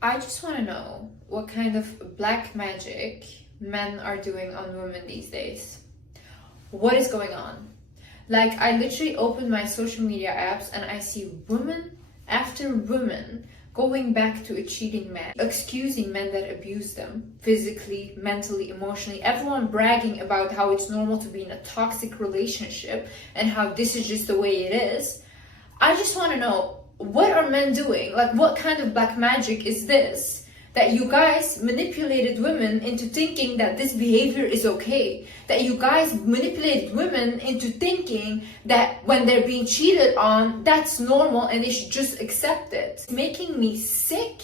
I just want to know what kind of black magic men are doing on women these days. What is going on? Like, I literally open my social media apps and I see woman after woman going back to a cheating man, excusing men that abuse them physically, mentally, emotionally, everyone bragging about how it's normal to be in a toxic relationship and how this is just the way it is. I just want to know, what are men doing? Like, what kind of black magic is this? That you guys manipulated women into thinking that this behavior is okay. That you guys manipulated women into thinking that when they're being cheated on, that's normal and they should just accept it. It's making me sick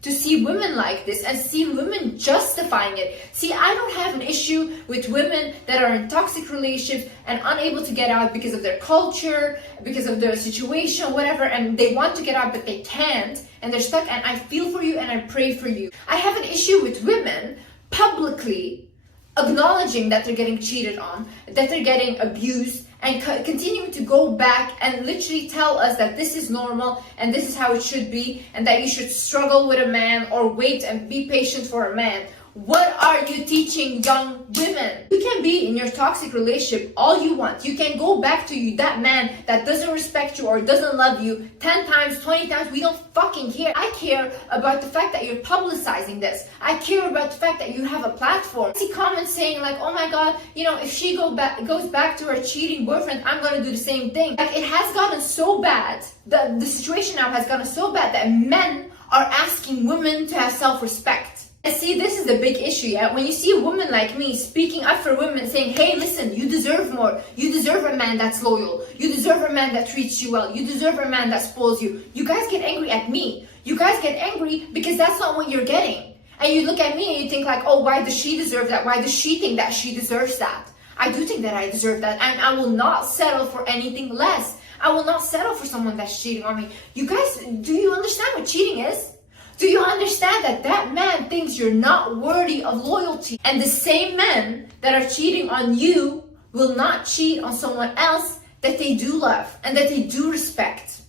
to see women like this and see women justifying it. See, I don't have an issue with women that are in toxic relationships and unable to get out because of their culture, because of their situation, whatever, and they want to get out but they can't and they're stuck, and I feel for you and I pray for you. I have an issue with women publicly acknowledging that they're getting cheated on, that they're getting abused, and continuing to go back and literally tell us that this is normal and this is how it should be, and that you should struggle with a man or wait and be patient for a man. What are you teaching young women? You can be in your toxic relationship all you want. You can go back to that man that doesn't respect you or doesn't love you 10 times, 20 times. We don't fucking care. I care about the fact that you're publicizing this. I care about the fact that you have a platform. I see comments saying like, oh my god, you know, if she goes back to her cheating boyfriend, I'm gonna do the same thing. Like, it has gotten so bad. The situation now has gotten so bad that men are asking women to have self-respect. And see, this is the big issue, yeah? When you see a woman like me speaking up for women, saying, hey, listen, you deserve more. You deserve a man that's loyal. You deserve a man that treats you well. You deserve a man that spoils you. You guys get angry at me. You guys get angry because that's not what you're getting. And you look at me and you think like, oh, why does she deserve that? Why does she think that she deserves that? I do think that I deserve that. And I will not settle for anything less. I will not settle for someone that's cheating on me. You guys, do you understand what cheating is? Do you understand that that man thinks you're not worthy of loyalty? And the same men that are cheating on you will not cheat on someone else that they do love and that they do respect.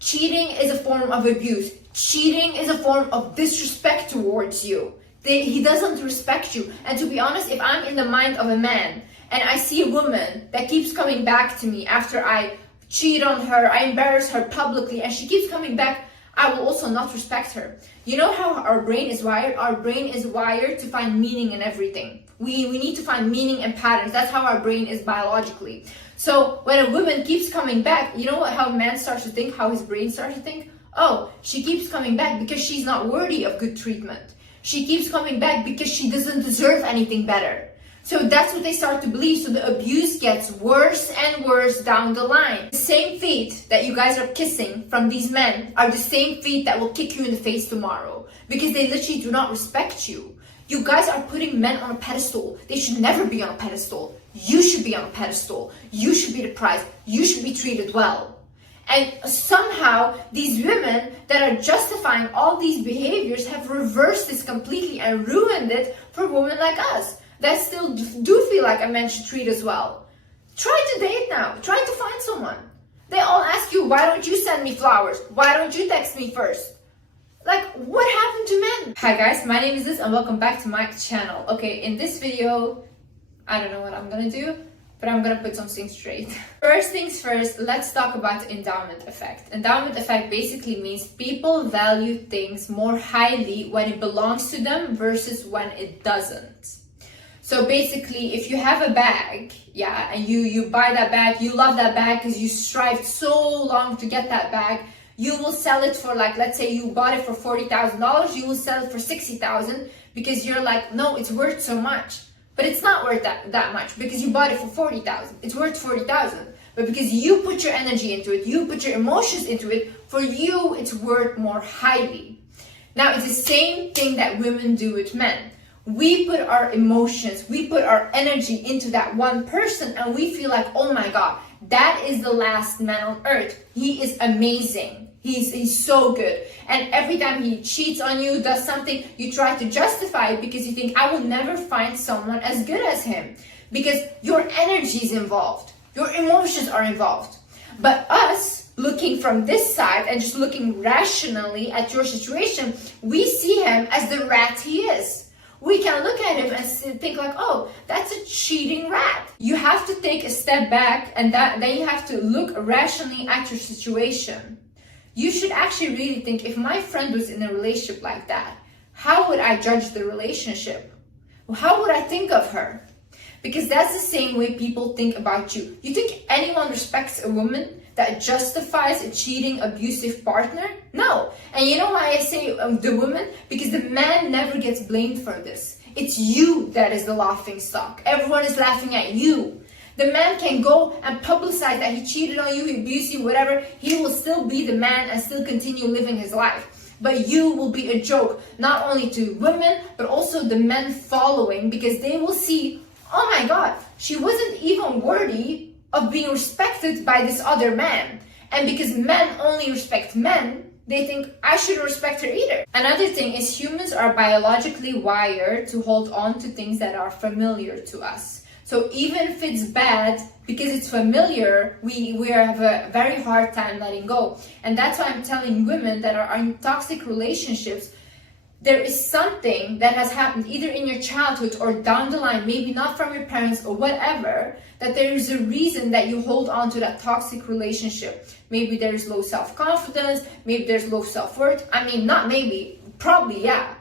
Cheating is a form of abuse. Cheating is a form of disrespect towards you. He doesn't respect you. And to be honest, if I'm in the mind of a man and I see a woman that keeps coming back to me after I cheat on her, I embarrass her publicly, and she keeps coming back, I will also not respect her. You know how our brain is wired? Our brain is wired to find meaning in everything. We need to find meaning and patterns. That's how our brain is biologically. So when a woman keeps coming back, you know how a man starts to think, how his brain starts to think? Oh, she keeps coming back because she's not worthy of good treatment. She keeps coming back because she doesn't deserve anything better. So that's what they start to believe. So the abuse gets worse and worse down the line. The same feet that you guys are kissing from these men are the same feet that will kick you in the face tomorrow, because they literally do not respect you. You guys are putting men on a pedestal. They should never be on a pedestal. You should be on a pedestal. You should be the prize. You should be treated well. And somehow these women that are justifying all these behaviors have reversed this completely and ruined it for women like us that still do feel like a man should treat us well. Try to date now. Try to find someone. They all ask you, why don't you send me flowers? Why don't you text me first? Like, what happened to men? Hi guys, my name is Liz and welcome back to my channel. Okay, in this video, I don't know what I'm gonna do, but I'm gonna put something straight. First things first, let's talk about the endowment effect. Endowment effect basically means people value things more highly when it belongs to them versus when it doesn't. So basically, if you have a bag, yeah, and you buy that bag, you love that bag because you strived so long to get that bag, you will sell it for, like, let's say you bought it for $40,000, you will sell it for $60,000 because you're like, no, it's worth so much. But it's not worth that much because you bought it for $40,000. It's worth $40,000. But because you put your energy into it, you put your emotions into it, for you, it's worth more highly. Now, it's the same thing that women do with men. We put our emotions, we put our energy into that one person and we feel like, oh my God, that is the last man on earth. He is amazing. He's so good. And every time he cheats on you, does something, you try to justify it because you think, I will never find someone as good as him. Because your energy is involved. Your emotions are involved. But us, looking from this side and just looking rationally at your situation, we see him as the rat he is. We can look at him and think like, oh, that's a cheating rat. You have to take a step back, and then you have to look rationally at your situation. You should actually really think, if my friend was in a relationship like that, how would I judge the relationship? How would I think of her? Because that's the same way people think about you. You think anyone respects a woman that justifies a cheating, abusive partner? No. And you know why I say the woman? Because the man never gets blamed for this. It's you that is the laughing stock. Everyone is laughing at you. The man can go and publicize that he cheated on you, he abused you, whatever. He will still be the man and still continue living his life. But you will be a joke, not only to women, but also the men following, because they will see, oh my God, she wasn't even worthy of being respected by this other man. And because men only respect men, they think I shouldn't respect her either. Another thing is, humans are biologically wired to hold on to things that are familiar to us. So even if it's bad, because it's familiar, we have a very hard time letting go. And that's why I'm telling women that are in toxic relationships, there is something that has happened either in your childhood or down the line, maybe not from your parents or whatever, that there is a reason that you hold on to that toxic relationship. Maybe there's low self-confidence, maybe there's low self-worth. I mean, not maybe, probably, yeah.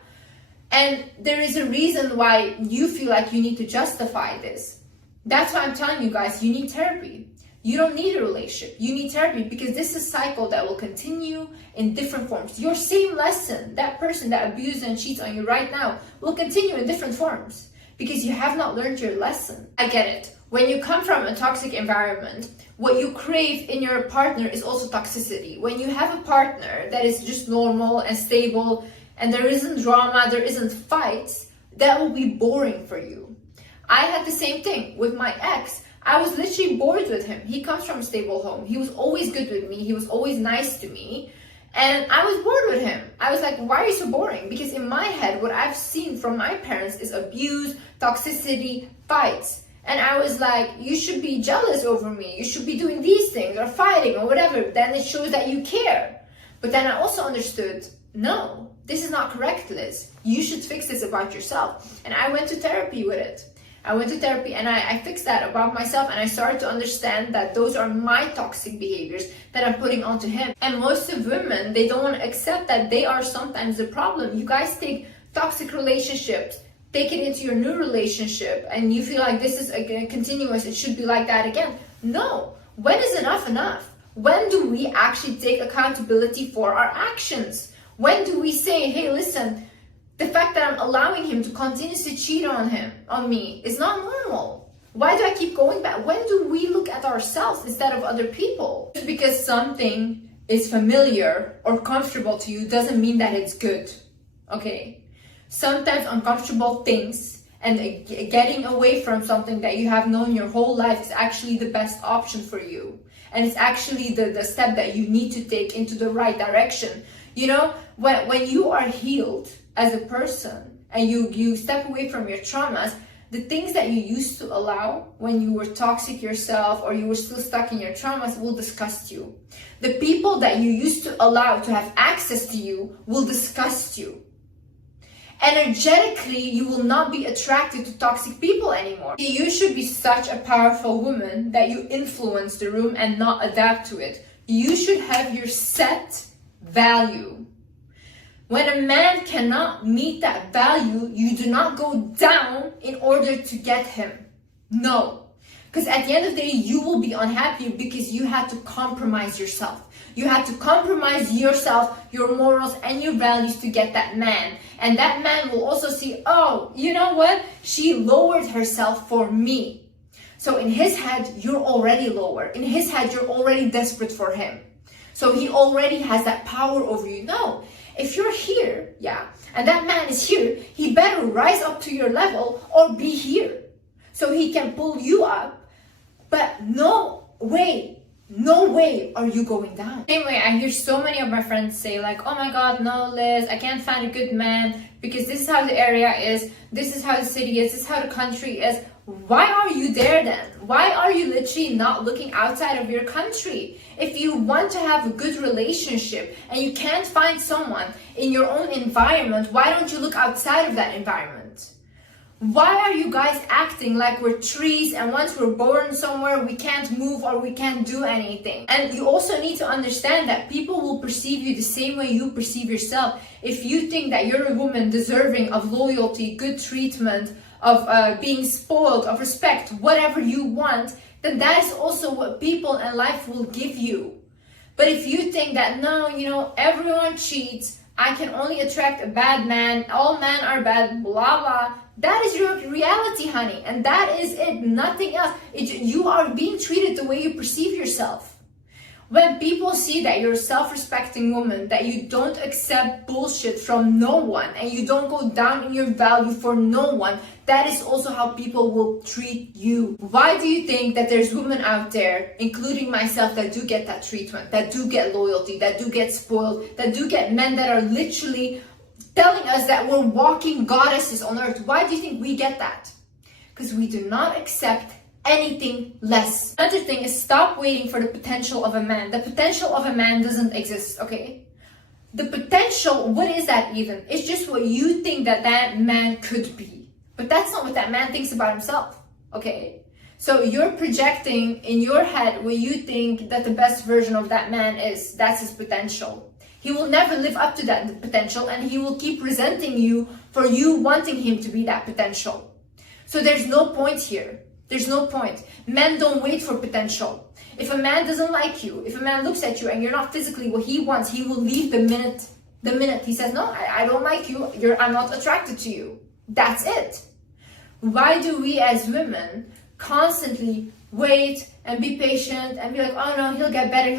And there is a reason why you feel like you need to justify this. That's why I'm telling you guys, you need therapy. You don't need a relationship. You need therapy, because this is a cycle that will continue in different forms. Your same lesson, that person that abuses and cheats on you right now, will continue in different forms because you have not learned your lesson. I get it. When you come from a toxic environment, what you crave in your partner is also toxicity. When you have a partner that is just normal and stable and there isn't drama, there isn't fights, that will be boring for you. I had the same thing with my ex. I was literally bored with him. He comes from a stable home. He was always good with me. He was always nice to me. And I was bored with him. I was like, why are you so boring? Because in my head, what I've seen from my parents is abuse, toxicity, fights. And I was like, you should be jealous over me. You should be doing these things or fighting or whatever. Then it shows that you care. But then I also understood, no, this is not correct, Liz. You should fix this about yourself. And I went to therapy with it. I went to therapy and I fixed that about myself, and I started to understand that those are my toxic behaviors that I'm putting onto him. And most of women, they don't want to accept that they are sometimes the problem. You guys take toxic relationships, take it into your new relationship, and you feel like this is again continuous, it should be like that again. No. When is enough enough? When do we actually take accountability for our actions? When do we say, hey, listen, the fact that I'm allowing him to continuously cheat on me is not normal. Why do I keep going back? When do we look at ourselves instead of other people? Just because something is familiar or comfortable to you doesn't mean that it's good, okay? Sometimes uncomfortable things and getting away from something that you have known your whole life is actually the best option for you. And it's actually the step that you need to take into the right direction. You know, when you are healed as a person and you step away from your traumas, the things that you used to allow when you were toxic yourself or you were still stuck in your traumas will disgust you. The people that you used to allow to have access to you will disgust you. Energetically, you will not be attracted to toxic people anymore. You should be such a powerful woman that you influence the room and not adapt to it. You should have your set value. When a man cannot meet that value, you do not go down in order to get him. No. Because at the end of the day, you will be unhappy because you had to compromise yourself. You had to compromise yourself, your morals, and your values to get that man. And that man will also see, oh, you know what? She lowered herself for me. So in his head, you're already lower. In his head, you're already desperate for him. So he already has that power over you. No. If you're here, yeah, and that man is here, he better rise up to your level or be here so he can pull you up. But no way no way are you going down. Same way, I hear so many of my friends say like, oh my god, no Liz, I can't find a good man because this is how the area is, this is how the city is, this is how the country is. Why are you there then? Why are you literally not looking outside of your country? If you want to have a good relationship and you can't find someone in your own environment, why don't you look outside of that environment? Why are you guys acting like we're trees and once we're born somewhere we can't move or we can't do anything? And you also need to understand that people will perceive you the same way you perceive yourself. If you think that you're a woman deserving of loyalty, good treatment, of being spoiled, of respect, whatever you want, then that is also what people in life will give you. But if you think that, no, you know, everyone cheats, I can only attract a bad man, all men are bad, blah, blah. That is your reality, honey. And that is it, nothing else. You are being treated the way you perceive yourself. When people see that you're a self-respecting woman, that you don't accept bullshit from no one, and you don't go down in your value for no one, that is also how people will treat you. Why do you think that there's women out there, including myself, that do get that treatment, that do get loyalty, that do get spoiled, that do get men that are literally telling us that we're walking goddesses on earth? Why do you think we get that? Because we do not accept anything less. Another thing is, stop waiting for the potential of a man. The potential of a man doesn't exist, okay? The potential, what is that even? It's just what you think that that man could be. But that's not what that man thinks about himself, okay? So you're projecting in your head what you think that the best version of that man is. That's his potential. He will never live up to that potential, and he will keep resenting you for you wanting him to be that potential. So there's no point here. There's no point. Men don't wait for potential. If a man doesn't like you, if a man looks at you and you're not physically what he wants, he will leave the minute he says, no, I don't like you, I'm not attracted to you. That's it. Why do we as women constantly wait and be patient and be like, oh no, he'll get better,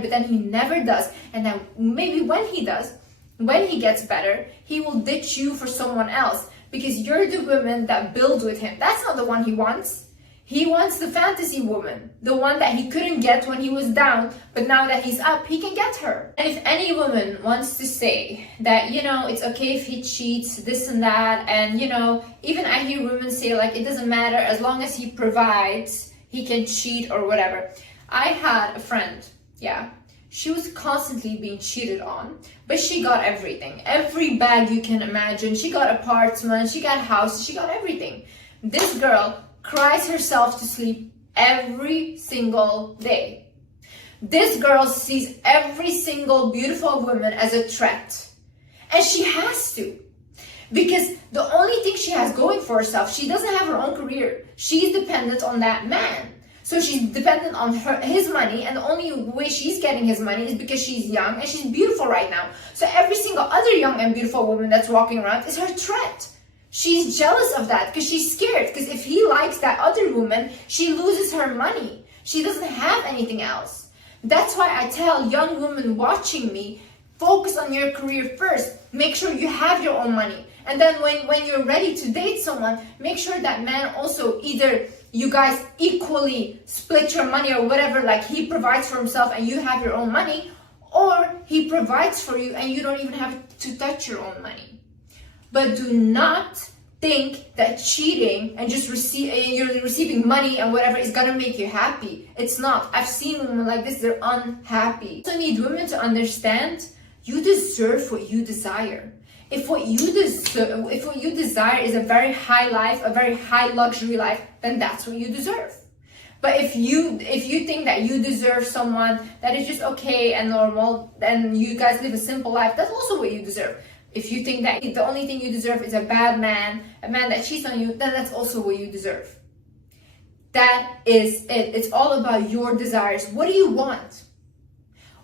but then he never does. And then maybe when he does, when he gets better, he will ditch you for someone else because you're the woman that builds with him. That's not the one he wants. He wants the fantasy woman, the one that he couldn't get when he was down, but now that he's up, he can get her. And if any woman wants to say that, you know, it's okay if he cheats, this and that, and, you know, even I hear women say, like, it doesn't matter, as long as he provides, he can cheat or whatever. I had a friend, yeah, she was constantly being cheated on, but she got everything. Every bag you can imagine. She got apartments, she got houses, she got everything. This girl cries herself to sleep every single day. This girl sees every single beautiful woman as a threat. And she has to. Because the only thing she has going for herself, she doesn't have her own career. She's dependent on that man. So she's dependent on his money, and the only way she's getting his money is because she's young and she's beautiful right now. So every single other young and beautiful woman that's walking around is her threat. She's jealous of that because she's scared. Because if he likes that other woman, she loses her money. She doesn't have anything else. That's why I tell young women watching me, focus on your career first. Make sure you have your own money. And then when you're ready to date someone, make sure that man also, either you guys equally split your money or whatever, like he provides for himself and you have your own money, or he provides for you and you don't even have to touch your own money. But do not think that cheating and just you're receiving money and whatever is gonna make you happy. It's not. I've seen women like this, they're unhappy. You also need women to understand you deserve what you desire. If what you desire is a very high life, a very high luxury life, then that's what you deserve. But if you think that you deserve someone that is just okay and normal, then you guys live a simple life, that's also what you deserve. If you think that the only thing you deserve is a bad man, a man that cheats on you, then that's also what you deserve. That is it. It's all about your desires. What do you want?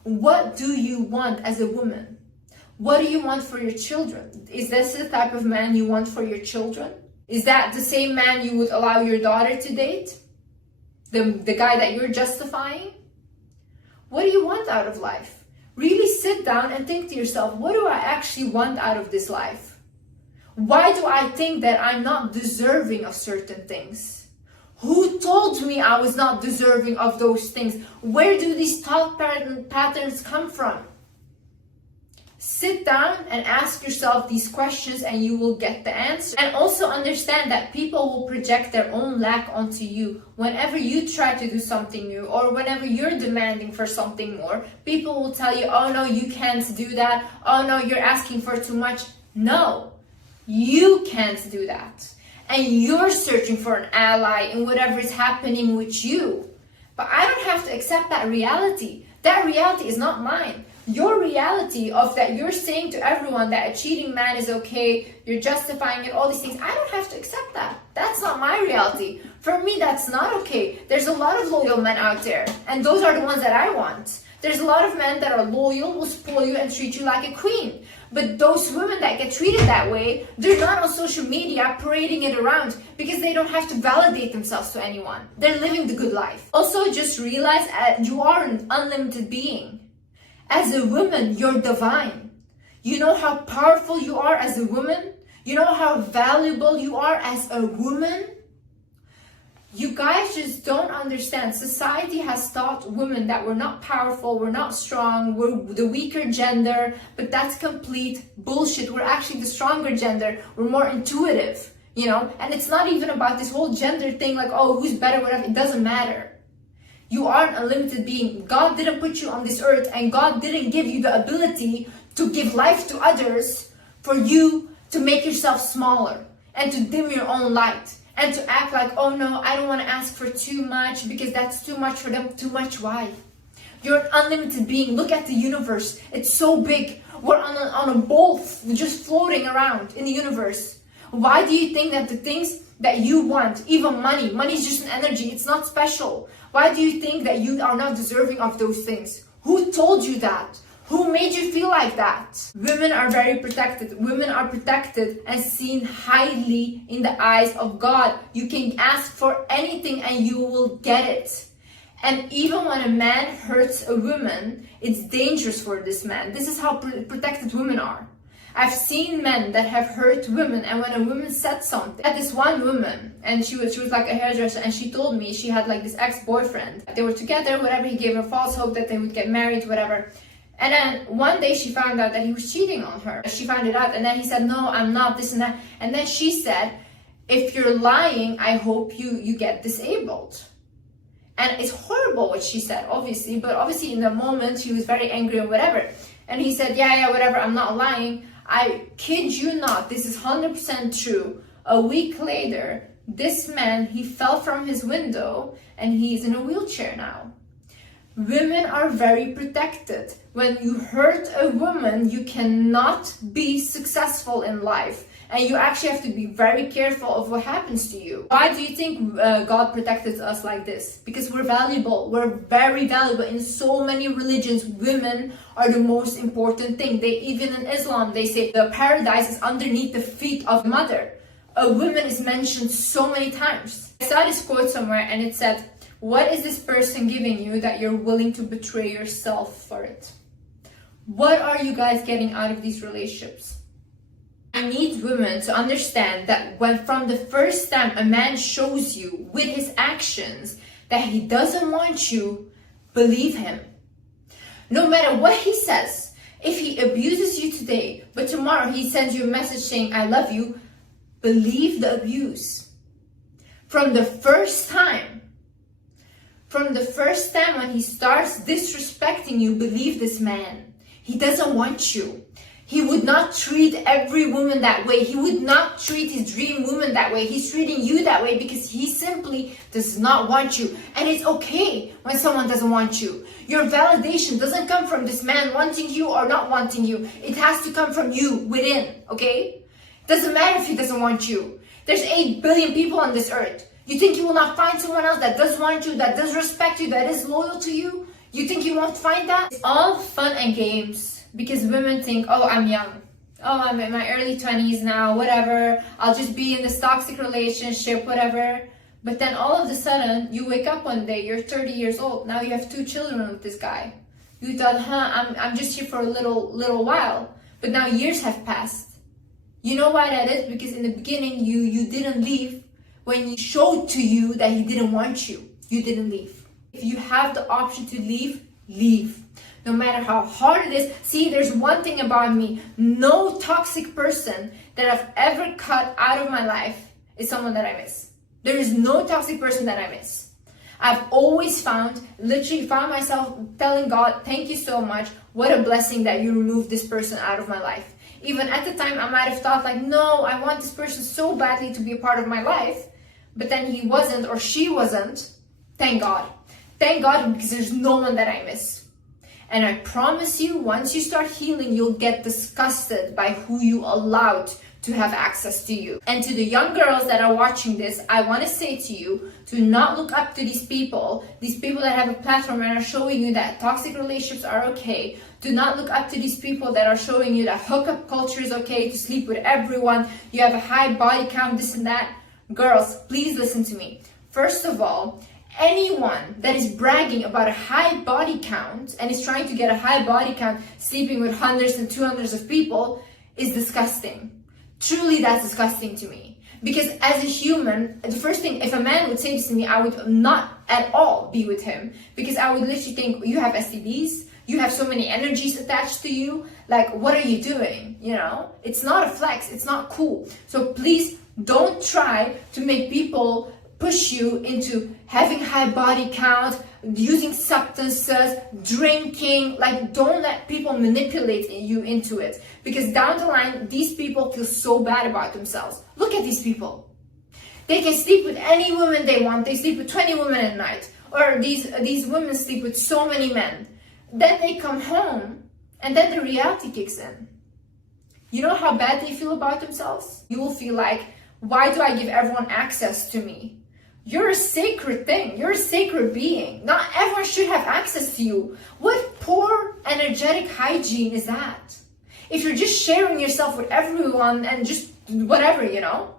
What do you want as a woman? What do you want for your children? Is this the type of man you want for your children? Is that the same man you would allow your daughter to date? The guy that you're justifying? What do you want out of life? Really sit down and think to yourself, what do I actually want out of this life? Why do I think that I'm not deserving of certain things? Who told me I was not deserving of those things? Where do these thought patterns come from? Sit down and ask yourself these questions and you will get the answer. And also understand that people will project their own lack onto you. Whenever you try to do something new or whenever you're demanding for something more, people will tell you, oh no, you can't do that. Oh no, you're asking for too much. No, you can't do that. And you're searching for an ally in whatever is happening with you. But I don't have to accept that reality. That reality is not mine. Your reality of that you're saying to everyone that a cheating man is okay, you're justifying it, all these things, I don't have to accept that. That's not my reality. For me, that's not okay. There's a lot of loyal men out there, and those are the ones that I want. There's a lot of men that are loyal, will spoil you and treat you like a queen. But those women that get treated that way, they're not on social media parading it around because they don't have to validate themselves to anyone. They're living the good life. Also, just realize you are an unlimited being. As a woman, you're divine. You know how powerful you are as a woman? You know how valuable you are as a woman? You guys just don't understand. Society has taught women that we're not powerful, we're not strong, we're the weaker gender, but that's complete bullshit. We're actually the stronger gender. We're more intuitive, you know? And it's not even about this whole gender thing like, oh, who's better, whatever. It doesn't matter. You are an unlimited being. God didn't put you on this earth and God didn't give you the ability to give life to others for you to make yourself smaller and to dim your own light. And to act like, oh no, I don't want to ask for too much because that's too much for them. Too much, why? You're an unlimited being. Look at the universe. It's so big. We're on a ball just floating around in the universe. Why do you think that the things that you want, even money is just an energy. It's not special. Why do you think that you are not deserving of those things? Who told you that? Who made you feel like that? Women are very protected. Women are protected and seen highly in the eyes of God. You can ask for anything and you will get it. And even when a man hurts a woman, it's dangerous for this man. This is how protected women are. I've seen men that have hurt women, and when a woman said something, I had this one woman, and she was like a hairdresser, and she told me she had like this ex-boyfriend. They were together, whatever, he gave her false hope that they would get married, whatever. And then one day she found out that he was cheating on her. She found it out, and then he said, no, I'm not, this and that. And then she said, if you're lying, I hope you get disabled. And it's horrible what she said, obviously, but obviously in the moment she was very angry or whatever. And he said, yeah, whatever, I'm not lying. I kid you not, this is 100% true. A week later, this man, he fell from his window and he's in a wheelchair now. Women are very protected. When you hurt a woman, you cannot be successful in life. And you actually have to be very careful of what happens to you. Why do you think God protected us like this? Because we're valuable. We're very valuable. In so many religions, women are the most important thing. Even in Islam, they say the paradise is underneath the feet of mother. A woman is mentioned so many times. I saw this quote somewhere and it said, what is this person giving you that you're willing to betray yourself for it? What are you guys getting out of these relationships? I need women to understand that when from the first time a man shows you with his actions that he doesn't want you, believe him. No matter what he says, if he abuses you today, but tomorrow he sends you a message saying, I love you, believe the abuse. From the first time when he starts disrespecting you, believe this man. He doesn't want you. He would not treat every woman that way. He would not treat his dream woman that way. He's treating you that way because he simply does not want you. And it's okay when someone doesn't want you. Your validation doesn't come from this man wanting you or not wanting you. It has to come from you within, okay? Doesn't matter if he doesn't want you. There's 8 billion people on this earth. You think you will not find someone else that does want you, that does respect you, that is loyal to you? You think you won't find that? It's all fun and games. Because women think, oh, I'm young. Oh, I'm in my early 20s now, whatever. I'll just be in this toxic relationship, whatever. But then all of a sudden, you wake up one day, you're 30 years old. Now you have 2 children with this guy. You thought, I'm just here for a little while. But now years have passed. You know why that is? Because in the beginning, you didn't leave when he showed to you that he didn't want you, you didn't leave. If you have the option to leave, leave. No matter how hard it is. See, there's one thing about me. No toxic person that I've ever cut out of my life is someone that I miss. There is no toxic person that I miss. I've always literally found myself telling God, thank you so much. What a blessing that you removed this person out of my life. Even at the time, I might have thought like, no, I want this person so badly to be a part of my life. But then he wasn't or she wasn't. Thank God. Thank God, because there's no one that I miss. And I promise you, once you start healing, you'll get disgusted by who you allowed to have access to you. And to the young girls that are watching this, I want to say to you, to not look up to these people that have a platform and are showing you that toxic relationships are okay. Do not look up to these people that are showing you that hookup culture is okay, to sleep with everyone, you have a high body count, this and that. Girls, please listen to me. First of all, anyone that is bragging about a high body count and is trying to get a high body count, sleeping with hundreds and 200s of people, is disgusting. Truly, that's disgusting to me. Because as a human, the first thing, if a man would say this to me, I would not at all be with him. Because I would literally think, you have STDs, you have so many energies attached to you, like, what are you doing? You know, it's not a flex, it's not cool. So please don't try to make people push you into having high body count, using substances, drinking. Like, don't let people manipulate you into it, because down the line, these people feel so bad about themselves. Look at these people. They can sleep with any woman they want. They sleep with 20 women at night, or these women sleep with so many men. Then they come home and then the reality kicks in. You know how bad they feel about themselves? You will feel like, why do I give everyone access to me? You're a sacred thing. You're a sacred being. Not everyone should have access to you. What poor energetic hygiene is that? If you're just sharing yourself with everyone and just whatever, you know?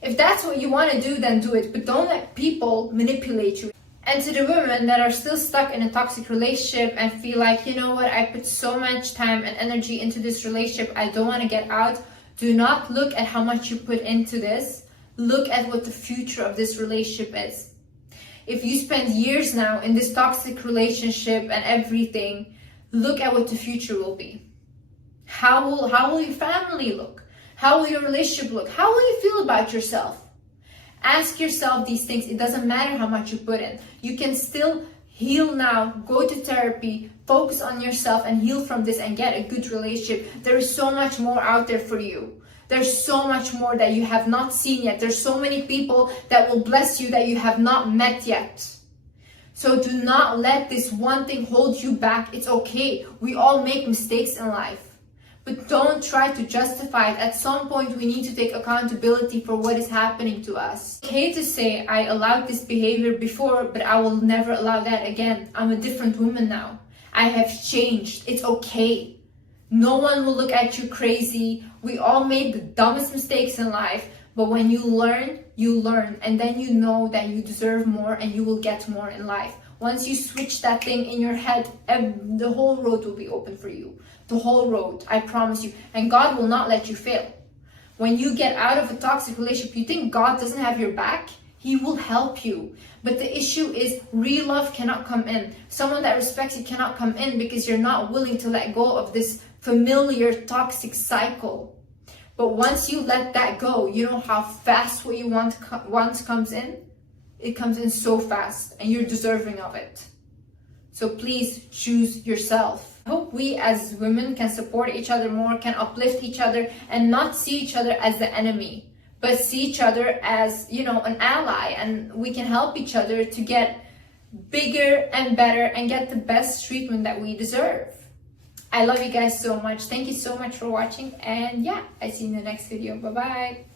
If that's what you want to do, then do it. But don't let people manipulate you. And to the women that are still stuck in a toxic relationship and feel like, you know what, I put so much time and energy into this relationship, I don't want to get out. Do not look at how much you put into this. Look at what the future of this relationship is. If you spend years now in this toxic relationship and everything, look at what the future will be. How will your family look? How will your relationship look? How will you feel about yourself? Ask yourself these things. It doesn't matter how much you put in. You can still heal now, go to therapy, focus on yourself and heal from this and get a good relationship. There is so much more out there for you. There's so much more that you have not seen yet. There's so many people that will bless you that you have not met yet. So do not let this one thing hold you back. It's okay. We all make mistakes in life. But don't try to justify it. At some point, we need to take accountability for what is happening to us. It's okay to say, I allowed this behavior before, but I will never allow that again. I'm a different woman now. I have changed. It's okay. No one will look at you crazy. We all made the dumbest mistakes in life. But when you learn, and then you know that you deserve more and you will get more in life. Once you switch that thing in your head, the whole road will be open for you. The whole road, I promise you. And God will not let you fail. When you get out of a toxic relationship, you think God doesn't have your back? He will help you. But the issue is real love cannot come in. Someone that respects you cannot come in because you're not willing to let go of this familiar toxic cycle. But once you let that go, you know how fast what you want once comes in? It comes in so fast and you're deserving of it. So please choose yourself. I hope we as women can support each other more, can uplift each other and not see each other as the enemy, but see each other as, you know, an ally, and we can help each other to get bigger and better and get the best treatment that we deserve. I love you guys so much. Thank you so much for watching, and yeah, I see you in the next video. Bye bye.